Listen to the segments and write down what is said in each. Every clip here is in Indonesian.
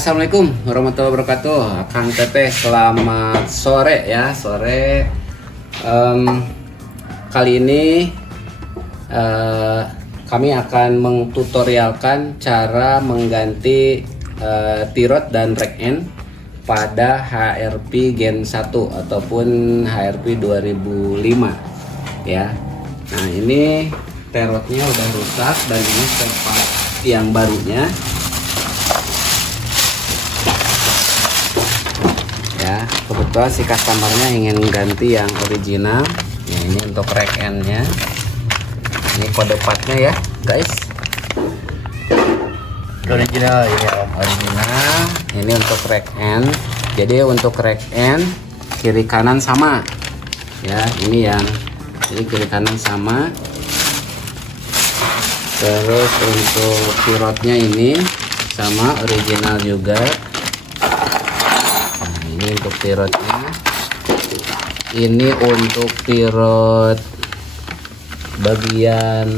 Assalamualaikum warahmatullahi wabarakatuh. Akang Teteh, selamat sore ya. Kali ini kami akan mengtutorialkan cara mengganti tirot dan rack end pada HRP Gen 1 ataupun HRP 2005 ya. Nah, ini tirotnya udah rusak dan ini spare yang barunya ya. Kebetulan si customernya ingin ganti yang original ya. Ini untuk rack end nya, ini kode partnya ya guys, original ya, original. Ini untuk rack end. Jadi untuk rack end kiri kanan sama ya. Ini kiri kanan sama. Terus untuk tirotnya ini sama, original juga. Nah, ini untuk tirotnya. Ini untuk tirot bagian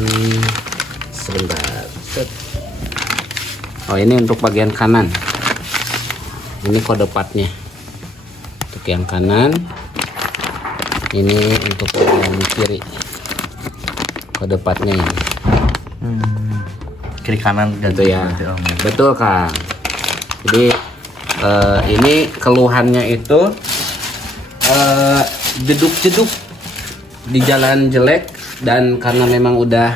sebentar. Oh, ini untuk bagian kanan. Ini kode partnya untuk yang kanan. Ini untuk bagian kiri. Kode partnya ini. Kiri kanan Gitu ya. Betul Kang. Jadi ini keluhannya itu jeduk-jeduk di jalan jelek, dan karena memang udah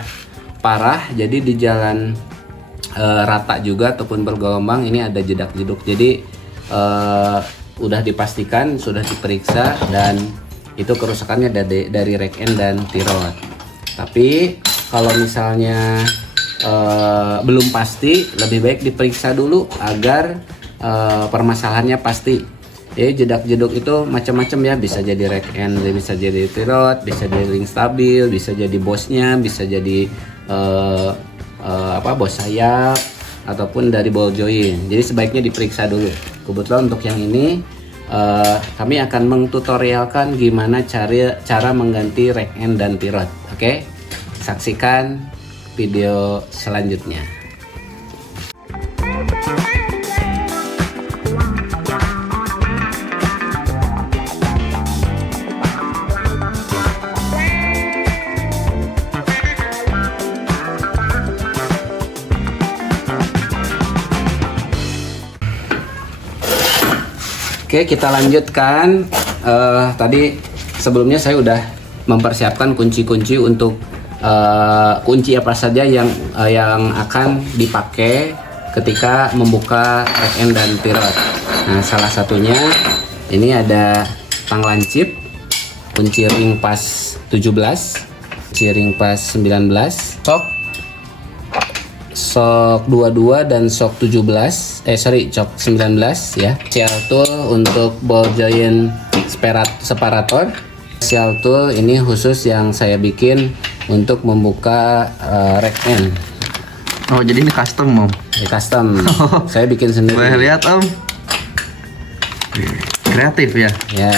parah jadi di jalan rata juga ataupun bergelombang ini ada jedak-jeduk. Jadi udah dipastikan, sudah diperiksa, dan itu kerusakannya dari rack end dan tirot. Tapi kalau misalnya belum pasti, lebih baik diperiksa dulu agar permasalahannya pasti. Jedak-jeduk itu macam-macam ya, bisa jadi rack end, bisa jadi tirot, bisa jadi ring stabil, bisa jadi bosnya, bisa jadi bos sayap ataupun dari ball joint. Jadi sebaiknya diperiksa dulu. Kebetulan untuk yang ini kami akan mengtutorialkan gimana cara mengganti rack end dan tirot. Oke, saksikan video selanjutnya. Oke, kita lanjutkan. Tadi sebelumnya saya udah mempersiapkan kunci-kunci untuk kunci apa saja yang akan dipakai ketika membuka rack end dan tirot. Nah, salah satunya ini ada tang lancip, kunci ring pas 17, kunci ring pas 19, sok 22 dan sok 17, sok 19 ya. Special tool untuk ball joint separator. Special tool ini khusus yang saya bikin untuk membuka rack end. Oh, jadi ini custom Om? Ya, custom. Saya bikin sendiri. Boleh lihat Om? Kreatif ya? Ya.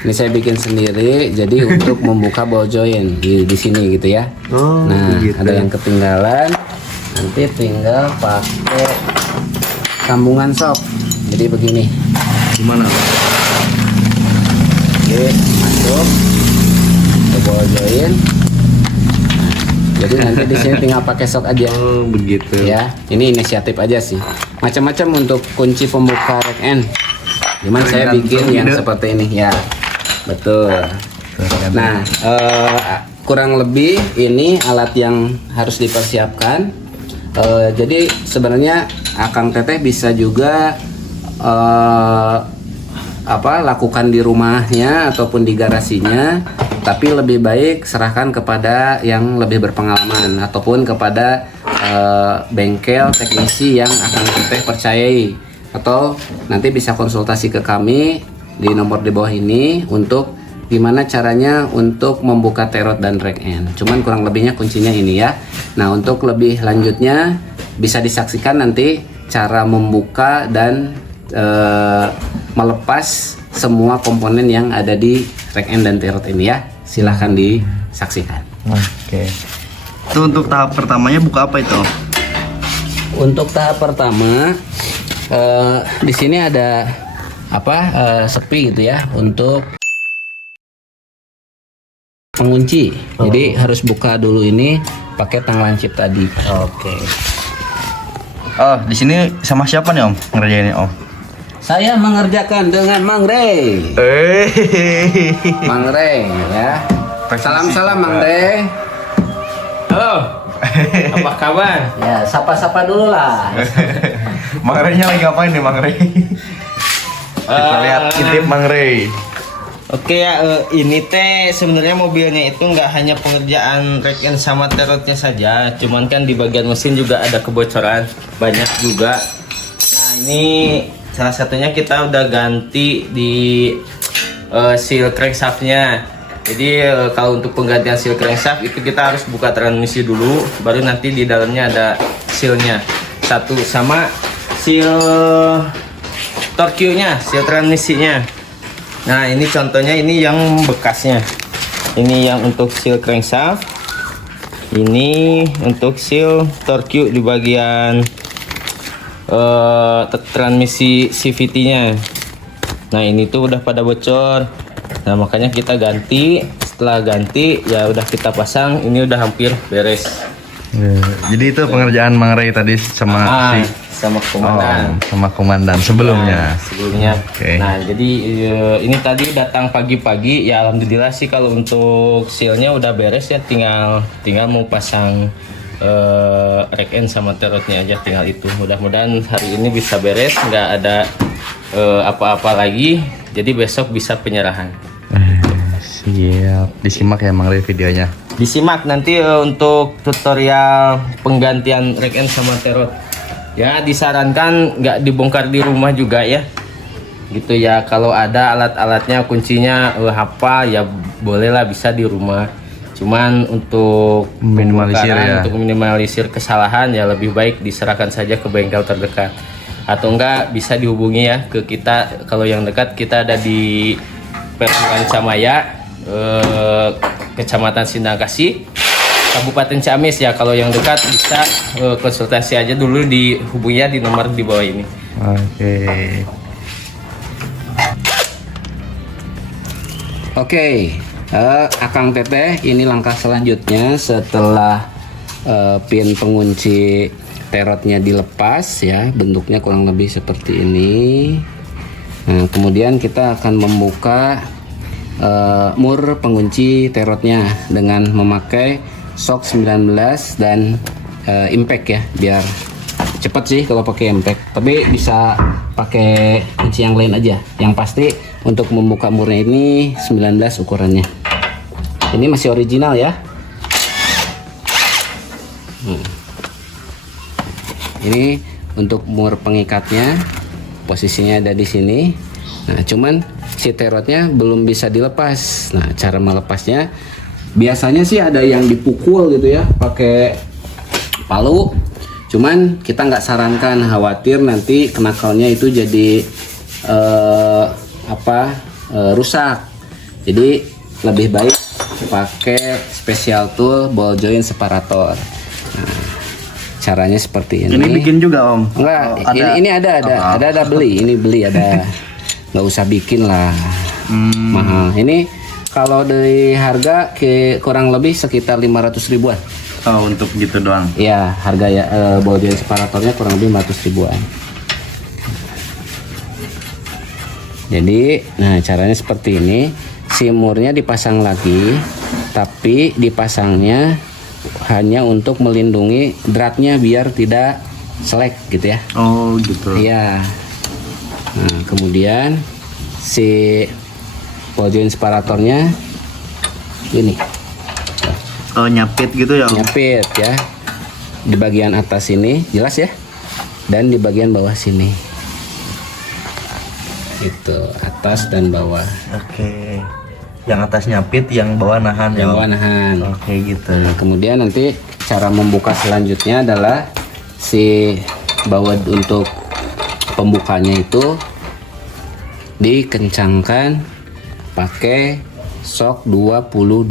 Ini saya bikin sendiri. Jadi untuk membuka ball joint di sini gitu ya. Oh, nah, gitu. ada yang ketinggalan. Nanti tinggal pakai sambungan sok. Jadi begini. Gimana? Oke, masuk ke ball joint. Jadi nanti di sini tinggal pakai sok aja. Oh, begitu. Ya, ini inisiatif aja sih. Macam-macam untuk kunci pembuka rack end. Cuman saya bikin yang seperti ini ya. Betul. Nah, kurang lebih ini alat yang harus dipersiapkan. Jadi sebenarnya Akang Teteh bisa juga lakukan di rumahnya ataupun di garasinya, tapi lebih baik serahkan kepada yang lebih berpengalaman ataupun kepada bengkel teknisi yang Akang Teteh percayai, atau nanti bisa konsultasi ke kami di nomor di bawah ini untuk gimana caranya untuk membuka tirot dan rack end. Cuman kurang lebihnya kuncinya ini ya. Nah, untuk lebih lanjutnya bisa disaksikan nanti cara membuka dan melepas semua komponen yang ada di rack end dan tirot ini ya. Silahkan disaksikan. Oke. Itu untuk tahap pertamanya buka apa itu? Untuk tahap pertama di sini ada sepi gitu ya untuk pengunci. Jadi harus buka dulu ini pakai tang lancip tadi. Oke. Oh, di sini sama siapa nih Om ngerjainnya Om? Saya mengerjakan dengan Mang Rey. Mang Rey ya. Salam-salam Mang Rey. Halo. Apa kabar? Ya, sapa-sapa dulu lah. Mang Rey-nya lagi ngapain nih Mang Rey? Kita lihat intip Mang Rey. Oke ya, ini teh sebenarnya mobilnya itu nggak hanya pengerjaan rack and sama terotnya saja, cuman kan di bagian mesin juga ada kebocoran banyak juga. Nah ini salah satunya kita udah ganti di seal crankshaftnya. Jadi kalau untuk penggantian seal crankshaft itu kita harus buka transmisi dulu, baru nanti di dalamnya ada sealnya satu sama seal torque-nya, seal transmisinya. Nah ini contohnya, ini yang bekasnya, ini yang untuk seal crankshaft, ini untuk seal torque di bagian transmisi CVT-nya. Nah ini tuh udah pada bocor, nah makanya kita ganti. Setelah ganti ya udah kita pasang, ini udah hampir beres. Jadi itu pengerjaan Mang Rey tadi sama sama komandan. Sama komandan sebelumnya. Sebelumnya. Oke. Nah, jadi ini tadi datang pagi-pagi, ya alhamdulillah sih kalau untuk sealnya udah beres ya, tinggal mau pasang rack end sama terotnya aja, tinggal itu. Mudah-mudahan hari ini bisa beres, nggak ada apa-apa lagi. Jadi besok bisa penyerahan. Siap. Disimak ya Mang Rey videonya. Disimak nanti untuk tutorial penggantian rack end sama terot. Ya disarankan nggak dibongkar di rumah juga ya, gitu ya. Kalau ada alat-alatnya, kuncinya apa ya bolehlah bisa di rumah. Cuman untuk Minimalisir ya. Untuk minimalisir kesalahan ya lebih baik diserahkan saja ke bengkel terdekat. Atau enggak bisa dihubungi ya ke kita, kalau yang dekat kita ada di Pertuan Camaya, Kecamatan Sindang Kasih, Kabupaten Ciamis ya. Kalau yang dekat bisa konsultasi aja dulu, dihubunginya di nomor di bawah ini. Oke, Akang Teteh, ini langkah selanjutnya setelah pin pengunci terotnya dilepas ya, bentuknya kurang lebih seperti ini. Nah, kemudian kita akan membuka mur pengunci terotnya dengan memakai shock 19 dan impact ya, biar cepet sih kalau pakai impact, tapi bisa pakai kunci yang lain aja. Yang pasti untuk membuka murnya ini 19 ukurannya. Ini masih original ya. Ini untuk mur pengikatnya, posisinya ada di sini. Nah, cuman si terotnya belum bisa dilepas. Nah, cara melepasnya biasanya sih ada yang dipukul gitu ya, pakai palu. Cuman kita nggak sarankan, khawatir nanti kenakalnya itu jadi rusak. Jadi lebih baik pakai special tool ball joint separator. Nah, caranya seperti ini. Ini bikin juga Om? Enggak, Ada. ini ada beli. Ini beli ada. Nggak usah bikin lah, mahal. Ini kalau dari harga kurang lebih sekitar 500 ribuan. Oh, untuk gitu doang? Iya, harga ya ball joint separatornya kurang lebih 500 ribuan. Jadi, nah caranya seperti ini. Si murnya dipasang lagi, tapi dipasangnya hanya untuk melindungi dratnya biar tidak selek gitu ya. Oh, gitu. Iya. Nah, kemudian si ball joint separatornya ini Oh, nyapit gitu ya Om? nyapit ya di bagian atas ini, jelas ya, dan di bagian bawah sini, itu atas dan bawah. Oke. Yang atas nyapit, yang bawah nahan ya Yang Om? bawah nahan. Oke gitu. Nah, kemudian nanti cara membuka selanjutnya adalah si bawah untuk pembukanya itu dikencangkan pakai shock 22.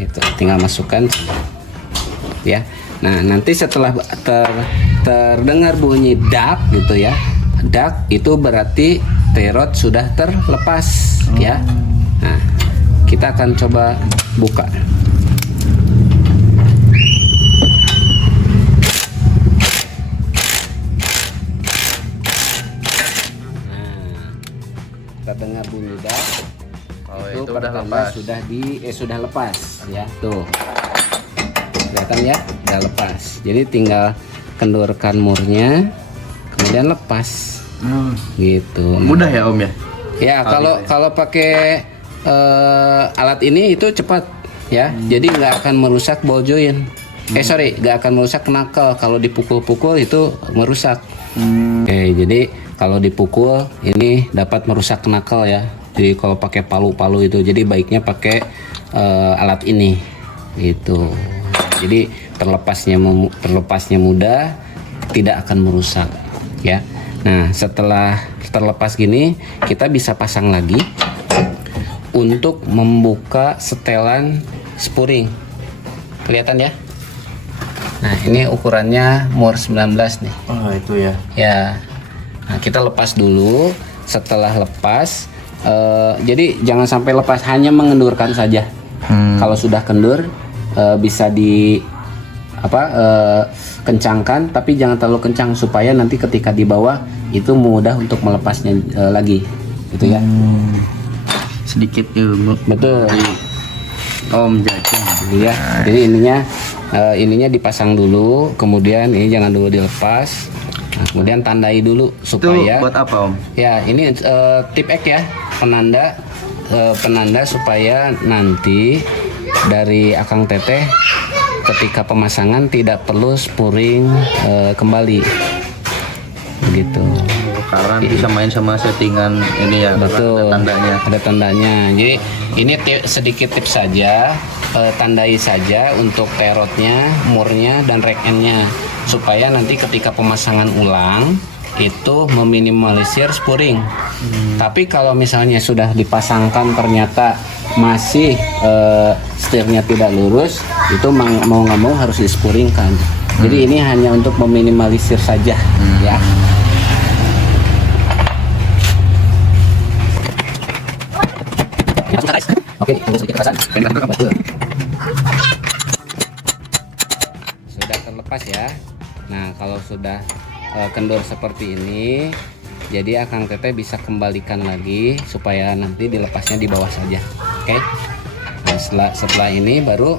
Itu tinggal masukkan ya. Nah, nanti setelah terdengar bunyi dak gitu ya. Dak itu berarti T-rod sudah terlepas ya. Nah, kita akan coba buka. Terdengar bunyi dak. Itu udah pertanda lepas. sudah lepas ya. Tuh. Kelihatan ya, udah lepas. Jadi tinggal kendorkan murnya, kemudian lepas. Gitu. Mudah ya Om ya? Ya, kalau pakai alat ini itu cepat ya. Jadi nggak akan merusak ball joint. Nggak akan merusak knuckle. Kalau dipukul-pukul itu merusak. Oke, jadi kalau dipukul ini dapat merusak knuckle ya. Jadi kalau pakai palu-palu itu, jadi baiknya pakai alat ini. Gitu. Jadi terlepasnya mudah, tidak akan merusak ya. Nah, setelah terlepas gini, kita bisa pasang lagi untuk membuka setelan spuring. Kelihatan ya? Nah, ini ukurannya mur 19 nih. Oh itu ya. Ya. Nah, kita lepas dulu. Setelah lepas, jadi jangan sampai lepas, hanya mengendurkan saja. Kalau sudah kendur, bisa kencangkan, tapi jangan terlalu kencang supaya nanti ketika di bawah itu mudah untuk melepasnya lagi, gitu ya. Sedikit ilmu. Betul. Om Jajang. Ya. Jadi ininya dipasang dulu, kemudian ini jangan dulu dilepas. Nah, kemudian tandai dulu supaya. Itu buat apa Om? Ya, ini tip X ya, penanda supaya nanti dari Akang Teteh ketika pemasangan tidak perlu spuring kembali, begitu. Karena bisa main sama settingan ini ya. Betul. Ada tandanya. Ada tandanya. Jadi ini sedikit tips saja, tandai saja untuk T-rodnya, murnya, dan rack end-nya supaya nanti ketika pemasangan ulang itu meminimalisir spuring. Tapi kalau misalnya sudah dipasangkan ternyata masih setirnya tidak lurus, itu mau nggak mau harus dispuringkan. Jadi ini hanya untuk meminimalisir saja ya. Oke, sedikit pasan. Sudah terlepas ya. Nah, kalau sudah kendur seperti ini, jadi Akang Teteh bisa kembalikan lagi supaya nanti dilepasnya di bawah saja. Oke. Nah, setelah ini baru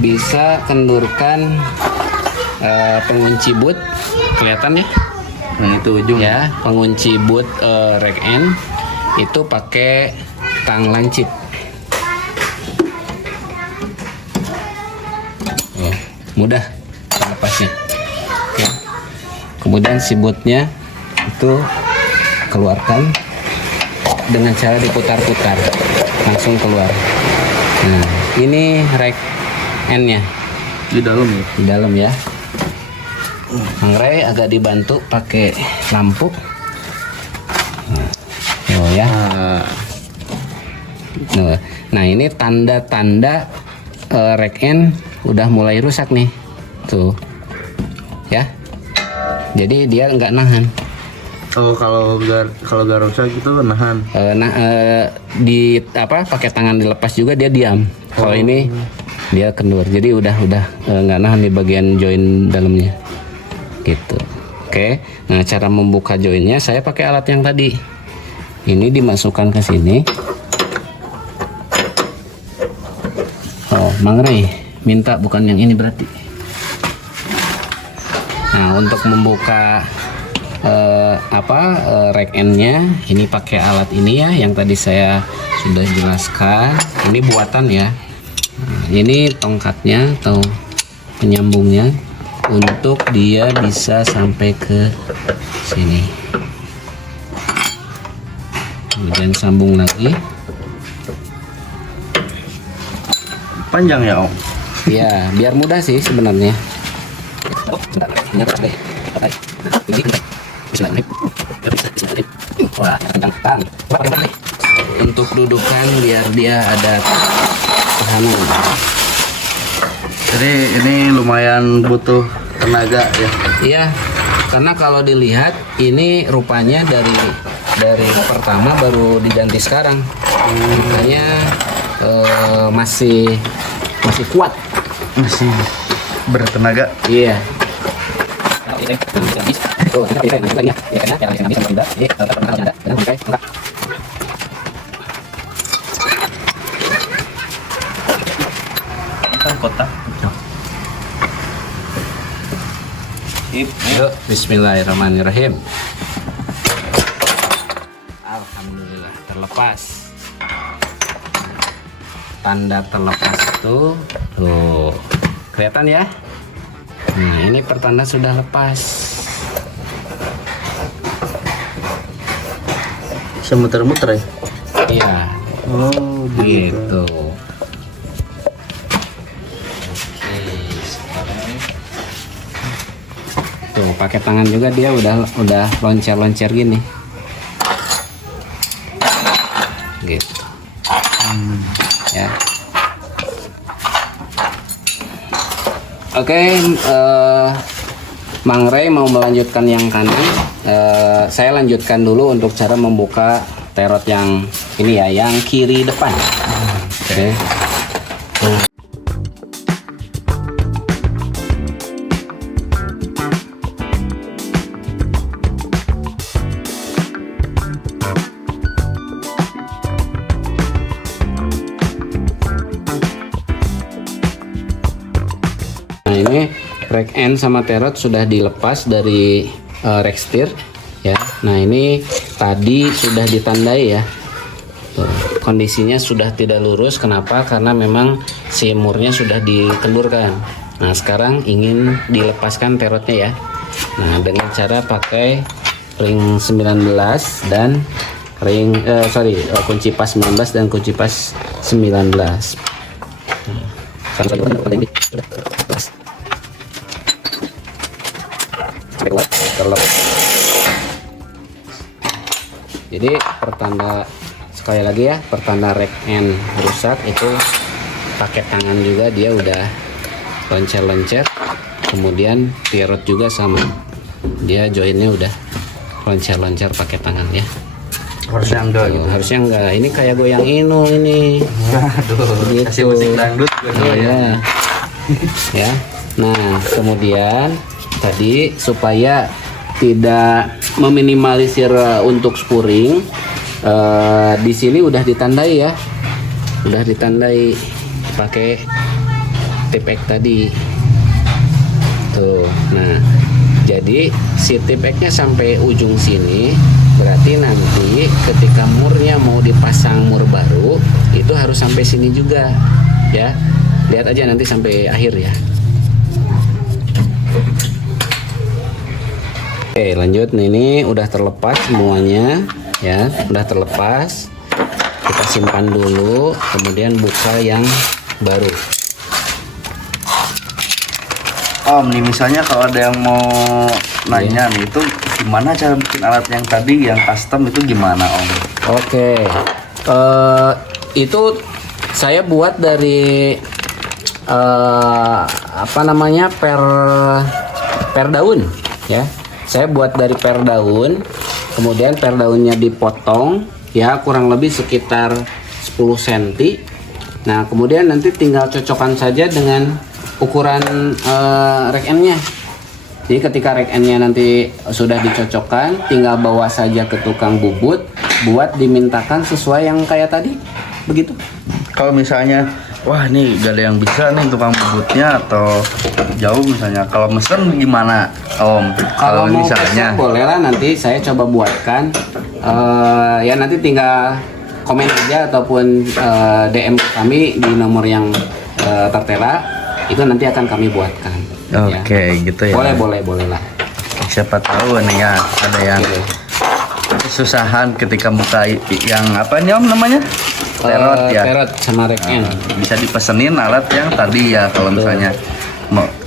bisa kendurkan pengunci boot. Kelihatan ya? Nah itu ujung Ya, pengunci boot rack end itu pakai tang lancip. Oh, mudah lepasnya. Oke. Kemudian si bootnya itu keluarkan dengan cara diputar-putar, langsung keluar. Nah, ini rack end-nya di dalam ya. di dalam ya. Mang Ray agak dibantu pakai lampu. Oh ya. Nah, ini tanda-tanda rack end udah mulai rusak nih. Tuh. Ya. Jadi dia nggak nahan. Oh kalau gak rusak itu nahan. Pakai tangan dilepas juga dia diam. Kalau ini dia kendur. Jadi udah nggak nahan di bagian join dalamnya. Gitu. Oke. Nah, cara membuka joinnya saya pakai alat yang tadi. Ini dimasukkan ke sini. Oh, Mang Ray minta bukan yang ini berarti. Nah, untuk membuka rack end-nya ini pakai alat ini ya, yang tadi saya sudah jelaskan. Ini buatan ya. Nah, ini tongkatnya atau penyambungnya untuk dia bisa sampai ke sini. Kemudian sambung lagi. Panjang ya Om? Ya, biar mudah sih sebenarnya. Untuk dudukan biar dia ada tahanan. Jadi ini lumayan butuh tenaga ya. Iya, karena kalau dilihat ini rupanya dari pertama baru diganti sekarang, makanya masih kuat, Masih bertenaga. iya. Kotak. Yuk, bismillahirrahmanirrahim. Alhamdulillah terlepas. Tanda terlepas itu tuh kelihatan ya. Nah, ini pertanda sudah lepas. Bisa muter-muter ya? Iya, Oh, gitu. Tuh, pakai tangan juga dia udah loncer-loncer gini. Gitu. Ya. Oke, Mang Ray mau melanjutkan yang kanan. Saya lanjutkan dulu untuk cara membuka terot yang ini ya, yang kiri depan. Oke. Nah, ini rack end sama terot sudah dilepas dari rack steer ya. Nah, ini tadi sudah ditandai ya. Tuh, kondisinya sudah tidak lurus. Kenapa? Karena memang si murnya sudah dikendurkan. Nah, sekarang ingin dilepaskan terotnya ya. Nah, dengan cara pakai ring 19 dan kunci pas 19 dan kunci pas 19. Jadi pertanda, sekali lagi ya, pertanda rack end rusak itu pakai tangan juga, dia udah loncer-loncer. Kemudian tirot juga sama, dia joinnya udah loncer-loncer pakai tangan ya. Harusnya enggak gitu. Harusnya enggak, ini kayak goyang inu ini. Aduh, Gitu. kasih musik dangdut. Iya. Ya. Nah, kemudian tadi supaya tidak meminimalisir untuk spuring, di sini udah ditandai ya, udah ditandai pakai tip X tadi tuh. Nah, jadi si tip X-nya sampai ujung sini, berarti nanti ketika murnya mau dipasang mur baru itu harus sampai sini juga ya. Lihat aja nanti sampai akhir ya. Oke, lanjut. Nih, ini udah terlepas semuanya ya, udah terlepas. Kita simpan dulu, kemudian buka yang baru. Om, nih misalnya kalau ada yang mau nanya nih, itu gimana cara bikin alat yang tadi yang custom itu gimana Om? Oke, itu saya buat dari apa namanya, per daun ya. Saya buat dari per daun, kemudian per daunnya dipotong ya, kurang lebih sekitar 10 cm. Nah, kemudian nanti tinggal cocokkan saja dengan ukuran rack end-nya. Jadi ketika rack end-nya nanti sudah dicocokkan, tinggal bawa saja ke tukang bubut buat dimintakan sesuai yang kayak tadi, begitu. Kalau misalnya, wah nih gak ada yang bisa nih tukang bubutnya atau jauh misalnya, kalau mesen gimana Om? Kalau mau misalnya pesen boleh lah, nanti saya coba buatkan. Ya nanti tinggal komen aja ataupun DM kami di nomor yang tertera, itu nanti akan kami buatkan. Oke, gitu ya. Boleh lah. Siapa tahu nih ya ada yang kesusahan ketika buka yang apa nih Om namanya? Terot ya. Terot sama rack end. Bisa dipesenin alat yang tadi ya, kalau misalnya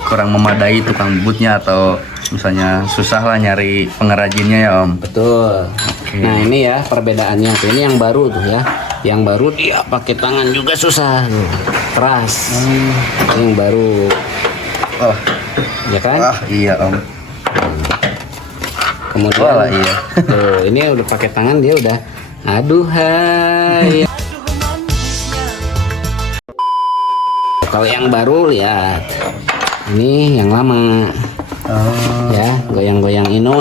kurang memadai tukang bubutnya atau Misalnya susah lah nyari pengrajinnya ya Om. Betul. Nah ini ya perbedaannya tuh. Ini yang baru tuh ya. Yang baru dia pakai tangan juga susah, tuh. Keras. Ini yang baru. Oh, Ya kan? iya Om. Kemudian Walah, iya. tuh ini udah pakai tangan dia udah. Aduhai. Kalau yang baru lihat. Ini yang lama. Ya, goyang-goyang ino.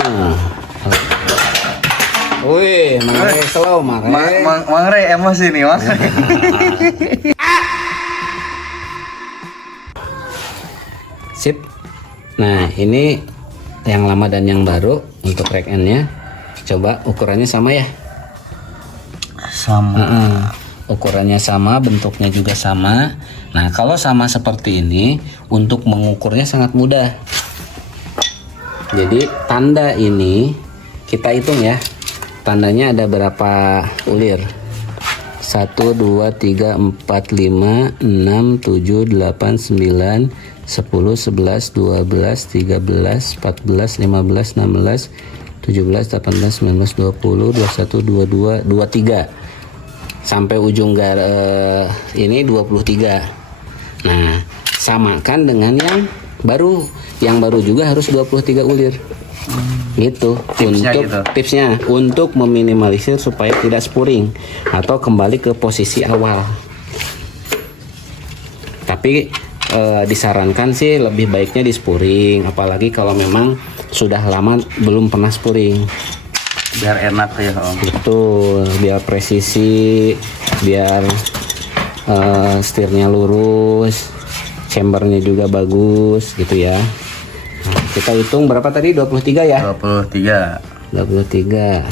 Wih, Mangre slow, Mangre. Mangre emosi nih, Mang. Sip. Nah, ini yang lama dan yang baru untuk rack end-nya. Coba ukurannya sama ya? Sama. Ukurannya sama, bentuknya juga sama. Nah, kalau sama seperti ini, untuk mengukurnya sangat mudah. Jadi, tanda ini kita hitung ya. Tandanya ada berapa ulir? 1, 2, 3, 4, 5, 6, 7, 8, 9, 10, 11, 12, 13, 14, 15, 16, 17, 18, 19, 20, 21, 22, 23. Sampai ujung ini 23. Nah, samakan dengan yang baru. Yang baru juga harus 23 ulir. Gitu. Tipsnya untuk gitu. tipsnya untuk meminimalisir supaya tidak spuring atau kembali ke posisi awal. Tapi disarankan sih lebih baiknya di spuring, apalagi kalau memang sudah lama belum pernah spuring. Biar enak ya Om. Betul, biar presisi, biar setirnya lurus, chambernya juga bagus gitu ya. Nah, kita hitung berapa tadi? 23 ya? 23. 23.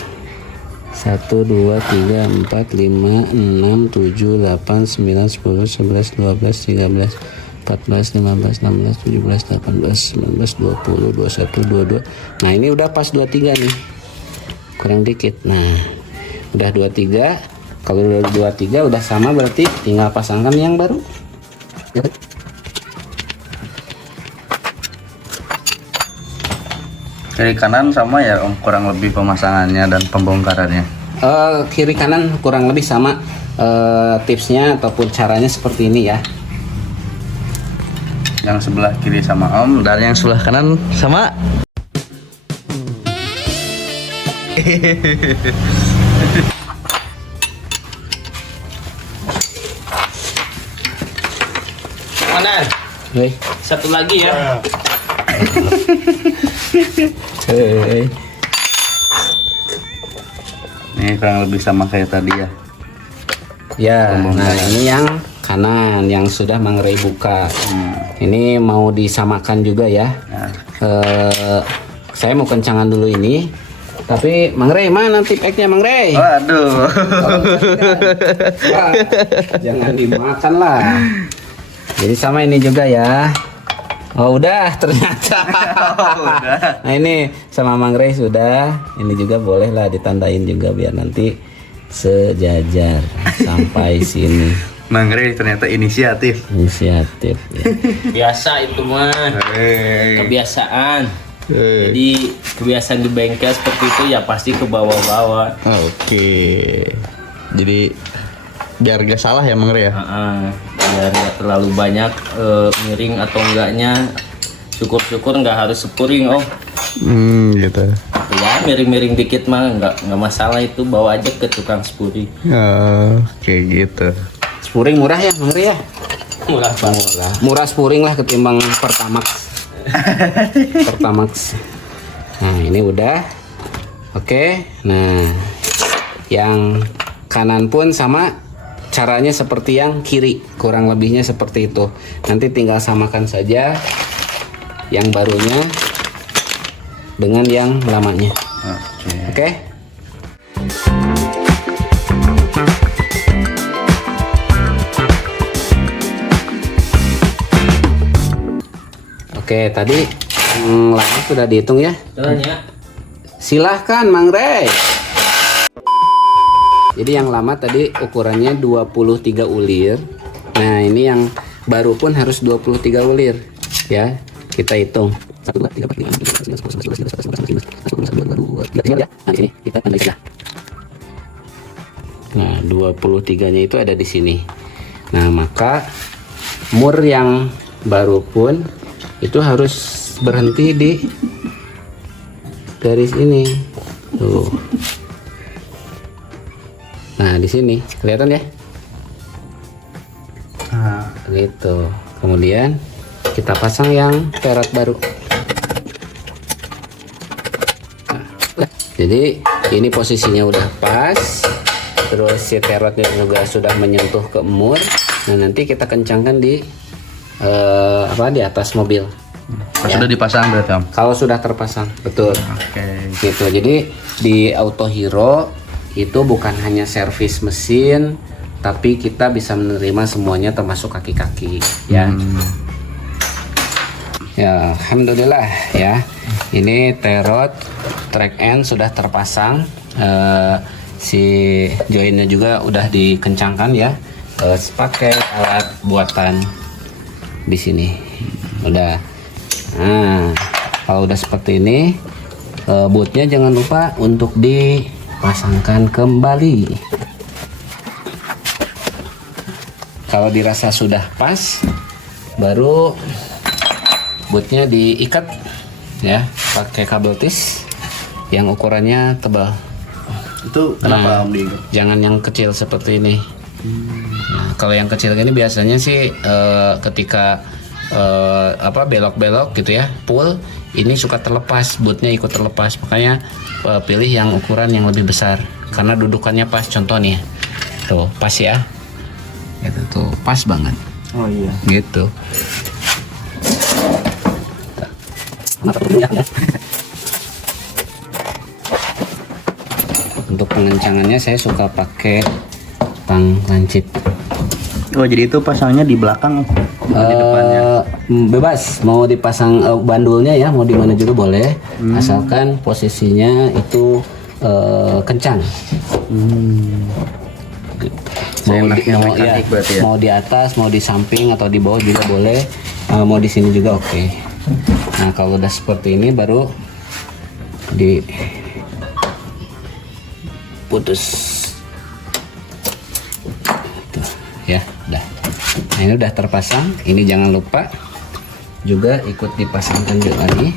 1, 2, 3, 4, 5, 6, 7, 8, 9, 10, 11, 12, 13, 14, 15, 16, 17, 18, 19, 20, 21, 22. Nah, ini udah pas 23 nih. Kurang dikit. Nah, udah 23. Kalau udah 23 udah sama, berarti tinggal pasangkan yang baru. Kiri kanan sama ya Om, kurang lebih pemasangannya dan pembongkarannya. Kiri kanan kurang lebih sama. Tipsnya ataupun caranya seperti ini ya. Yang sebelah kiri sama Om dan yang sebelah kanan sama. Mana? Hei. Satu lagi ya. Hei. Ini kurang lebih sama kayak tadi ya. Ya, nah ini yang kanan yang sudah Mangre buka. Ini mau disamakan juga ya. Nah, Saya mau kencangan dulu ini. Tapi Mangre mana tip X-nya Mangre? waduh. Wah, jangan dimakan lah. Jadi sama ini juga ya. Oh udah ternyata. Udah. Nah ini sama Mangre sudah. Ini juga boleh lah ditandain juga biar nanti sejajar sampai sini. Mangre ternyata inisiatif. Inisiatif ya. Biasa itu mah. Kebiasaan. Jadi kebiasaan di bengkel seperti itu ya pasti ke bawah-bawah. Oke. Jadi biar gak salah ya Mangre ya. Biar nggak terlalu banyak miring atau enggaknya. Syukur-syukur nggak harus spuring Om. Gitu. Ya miring-miring dikit mah nggak masalah, itu bawa aja ke tukang spuring. Oh, kayak gitu. Spuring murah ya Mangre ya? Murah banget. Murah spuring lah ketimbang Pertamax. Pertamax. Nah ini udah. Oke. Nah yang kanan pun sama, caranya seperti yang kiri, kurang lebihnya seperti itu. Nanti tinggal samakan saja yang barunya dengan yang lamanya. Oke. Oke, tadi yang lama sudah dihitung ya. Caranya Silahkan Mangre. Jadi yang lama tadi ukurannya 23 ulir. Nah ini yang baru pun harus 23 ulir. Ya, kita hitung. 1, 2, 3, 4, 5, 6, 7, 8, 9, 10, 11, 12, 13, 14, 15, 16, 17, 18, 19, 20, 21, 22, 23 tinggal ya. Nah ini kita tandai saja. Nah 23 nya itu ada di sini. Nah maka mur yang baru pun itu harus berhenti di garis ini tuh. Nah di sini kelihatan ya. Nah, Gitu. Kemudian kita pasang yang perak baru. Nah, jadi ini posisinya udah pas. Terus si terotnya juga sudah menyentuh ke mur. Nah nanti kita kencangkan di di atas mobil. sudah dipasang berarti Om. Kalau sudah terpasang, betul. Oke. Gitu. Jadi di Auto Hero itu bukan hanya servis mesin, tapi kita bisa menerima semuanya termasuk kaki-kaki ya. Ya, alhamdulillah ya. Ini terot track end sudah terpasang. Si joinnya juga udah dikencangkan ya. Pakai alat buatan di sini. Udah. Nah, kalau udah seperti ini, bootnya jangan lupa untuk dipasangkan kembali. Kalau dirasa sudah pas, baru bootnya diikat ya pakai kabel tis yang ukurannya tebal. Itu kenapa Om diikat? Jangan yang kecil seperti ini. Nah, kalau yang kecil ini biasanya sih ketika belok-belok gitu ya, pull ini suka terlepas, bootnya ikut terlepas. Makanya pilih yang ukuran yang lebih besar karena dudukannya pas. Contoh nih, tuh pas ya. Gitu tuh, pas banget. Oh iya. Gitu. Untuk pengencangannya saya suka pakai tang lancip. Oh jadi itu pasangnya di belakang bukan di depannya. Bebas mau dipasang bandulnya ya, mau di mana juga boleh, asalkan posisinya itu kencang. Gitu. Seenaknya mekanik berarti ya? Mau di atas, mau di samping atau di bawah juga boleh, mau di sini juga oke. Nah kalau udah seperti ini baru diputus. Tuh, ya udah. Nah ini udah terpasang. Ini jangan lupa juga ikut dipasangkan juga lagi.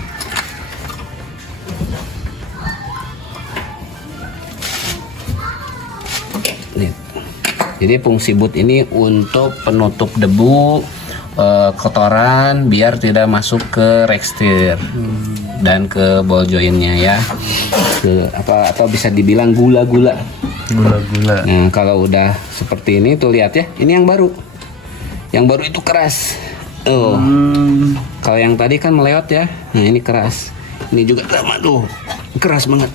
Nih. Jadi fungsi boot ini untuk penutup debu, kotoran biar tidak masuk ke rekstir dan ke ball jointnya ya. Atau bisa dibilang gula-gula. Gula-gula. Nah kalau udah seperti ini tuh lihat ya, ini yang baru. Yang baru itu keras. Tuh. Kalau yang tadi kan melewat ya. Nah ini keras. Ini juga sama tuh. Keras banget.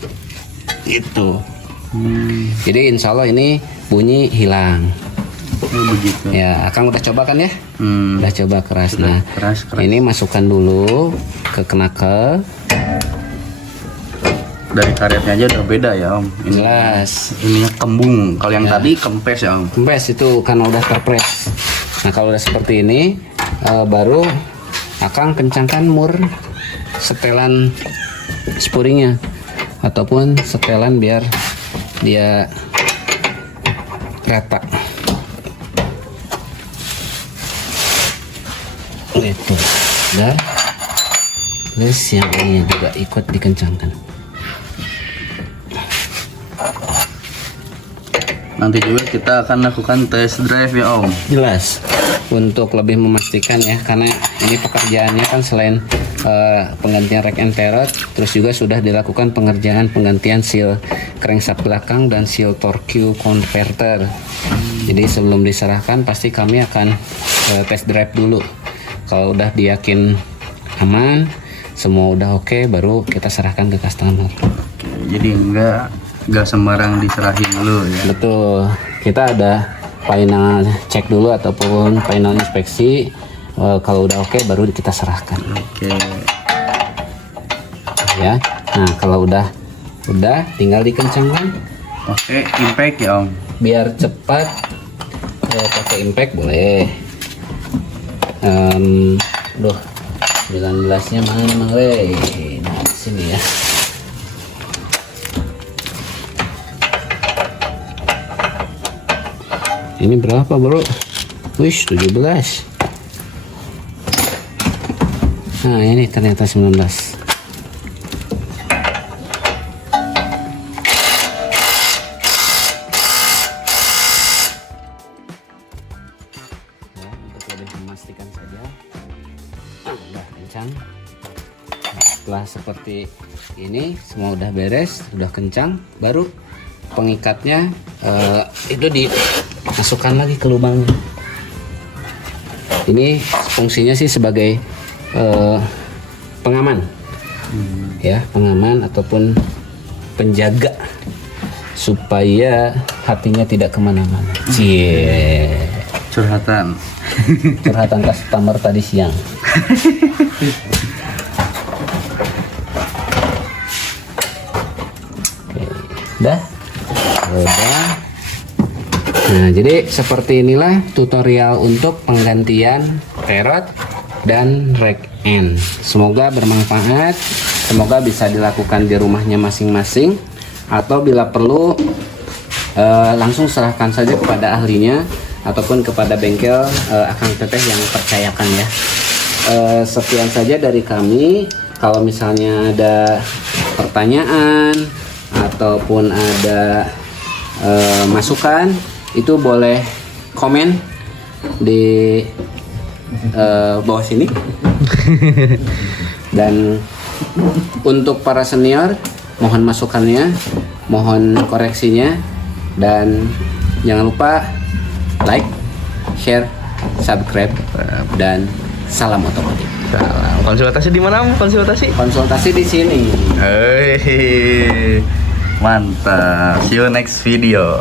Gitu. Jadi insya Allah ini bunyi hilang. Oh begitu. Ya, Akang udah coba kan ya? Udah coba keras. Sudah Nah, keras. ini masukkan dulu ke knuckle. Dari karetnya aja udah beda ya Om. Ini Jelas. ininya kembung. Kalau yang tadi kempes ya Om. Kempes itu karena udah terpres. Nah kalau udah seperti ini, baru Akang kencangkan mur setelan spuringnya ataupun setelan biar dia rata. Itu udah. Terus yang ini juga ikut dikencangkan. Nanti juga kita akan lakukan test drive ya Om. Jelas, untuk lebih memastikan ya, karena ini pekerjaannya kan selain penggantian rack and terot, terus juga sudah dilakukan penggantian seal crankshaft belakang dan seal torque converter. Jadi sebelum diserahkan pasti kami akan test drive dulu. Kalau udah diyakin aman, semua udah oke, baru kita serahkan ke customer. Jadi enggak sembarang diserahin dulu ya. Betul, kita ada final cek dulu ataupun final inspeksi. Kalau udah oke baru kita serahkan. Oke. Ya, nah kalau udah tinggal dikencangkan. Oke, impact ya Om. Biar cepat, pakai impact boleh. 19-nya mana Mang Rey? Nah, sini ya. Ini berapa, Bro? Wih, 17. Nah, ini ternyata 19. Memastikan saja udah kencang. Setelah seperti ini semua udah beres, udah kencang, baru pengikatnya itu dimasukkan lagi ke lubangnya. Ini fungsinya sih sebagai pengaman, ya, pengaman ataupun penjaga supaya hatinya tidak kemana-mana. Cie. Curhatan. Curhatan customer tadi siang. Oke, udah. Nah, jadi seperti inilah tutorial untuk penggantian perot dan rack end. Semoga bermanfaat. Semoga bisa dilakukan di rumahnya masing-masing, atau bila perlu langsung serahkan saja kepada ahlinya ataupun kepada bengkel Akang Teteh yang percayakan ya. Sekian saja dari kami. Kalau misalnya ada pertanyaan ataupun ada masukan, itu boleh komen di bawah sini. Dan untuk para senior, mohon masukannya, mohon koreksinya, dan jangan lupa like, share, subscribe, dan salam otomotif. Salam. Konsultasi di mana? Konsultasi? Konsultasi di sini. Mantap. See you next video.